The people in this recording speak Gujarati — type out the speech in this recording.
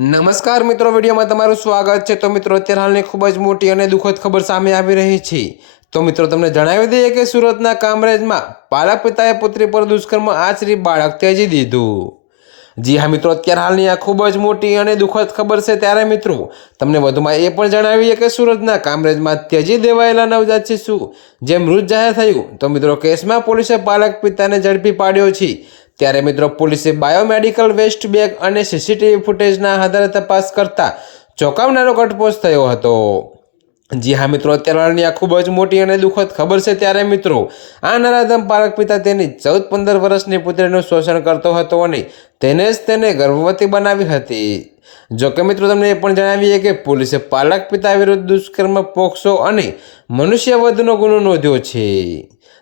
નમસ્કાર મિત્રો, વિડીયોમાં તમારું સ્વાગત છે. તો મિત્રો, અત્યારે હાલની ખૂબ જ મોટી અને દુઃખદ ખબર સામે આવી રહી છે. તો મિત્રો, તમને જણાવી દઈએ કે સુરતના કામરેજમાં બાળક પિતાએ પુત્રી પર દુષ્કર્મ આચરી બાળક ત્યજી દીધું. જી હા મિત્રો, અત્યારે હાલની આ ખૂબ જ મોટી અને દુઃખદ ખબર છે. ત્યારે મિત્રો, તમને વધુમાં એ પણ જણાવીએ કે સુરતના કામરેજમાં ત્યજી દેવાયેલા નવજાત શિશુ જે મૃત જાહેર થયું. તો મિત્રો, કેસમાં પોલીસે બાળક પિતાને ઝડપી પાડ્યો છે. ત્યારે મિત્રો પોલીસે બાયોમેડિકલ વેસ્ટ બેગ અને સીસીટીવી ફૂટેજના આધારે તપાસ કરતા ચોંકાવનારો ઘટસ્ફોટ થયો હતો. જી હા મિત્રો, અત્યારે આ ખૂબ જ મોટી અને દુઃખદ ખબર છે. ત્યારે મિત્રો, આ નરાધમ પાલક પિતા તેની ચૌદ પંદર વર્ષની પુત્રીનું શોષણ કરતો હતો અને તેને જ તેને ગર્ભવતી બનાવી હતી. જો કે મિત્રો, તમને એ પણ જણાવીએ કે પોલીસે પાલક પિતા વિરુદ્ધ દુષ્કર્મ, પોક્સો અને મનુષ્યવધનો ગુનો નોંધ્યો છે.